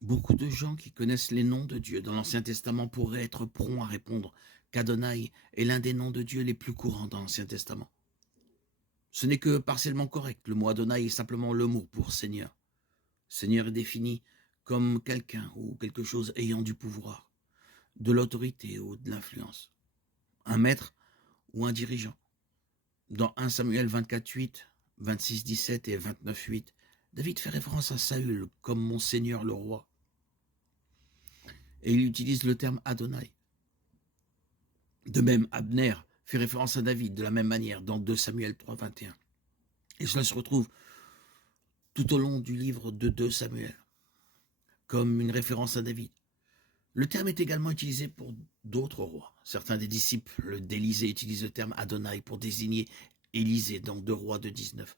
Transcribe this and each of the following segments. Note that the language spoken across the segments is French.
Beaucoup de gens qui connaissent les noms de Dieu dans l'Ancien Testament pourraient être prompts à répondre qu'Adonai est l'un des noms de Dieu les plus courants dans l'Ancien Testament. Ce n'est que partiellement correct. Le mot Adonai est simplement le mot pour Seigneur. Seigneur est défini comme quelqu'un ou quelque chose ayant du pouvoir, de l'autorité ou de l'influence. Un maître ou un dirigeant. Dans 1 Samuel 24:8, 26:17 et 29:8, David fait référence à Saül comme mon Seigneur le roi. Et il utilise le terme Adonai. De même, Abner fait référence à David de la même manière dans 2 Samuel 3:21. Et cela se retrouve tout au long du livre de 2 Samuel, comme une référence à David. Le terme est également utilisé pour d'autres rois. Certains des disciples d'Élisée utilisent le terme Adonai pour désigner Élisée dans 2 Rois de 19.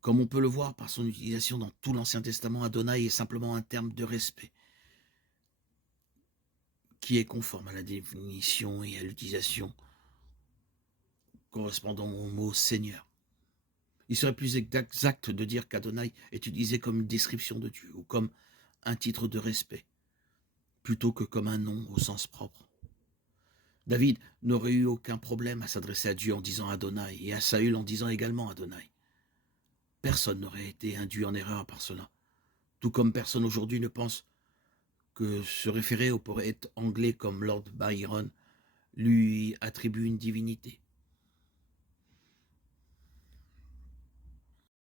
Comme on peut le voir par son utilisation dans tout l'Ancien Testament, Adonai est simplement un terme de respect qui est conforme à la définition et à l'utilisation correspondant au mot Seigneur. Il serait plus exact de dire qu'Adonai est utilisé comme une description de Dieu ou comme un titre de respect, plutôt que comme un nom au sens propre. David n'aurait eu aucun problème à s'adresser à Dieu en disant Adonai et à Saül en disant également Adonai. Personne n'aurait été induit en erreur par cela, tout comme personne aujourd'hui ne pense que se référer au poète anglais comme Lord Byron lui attribue une divinité.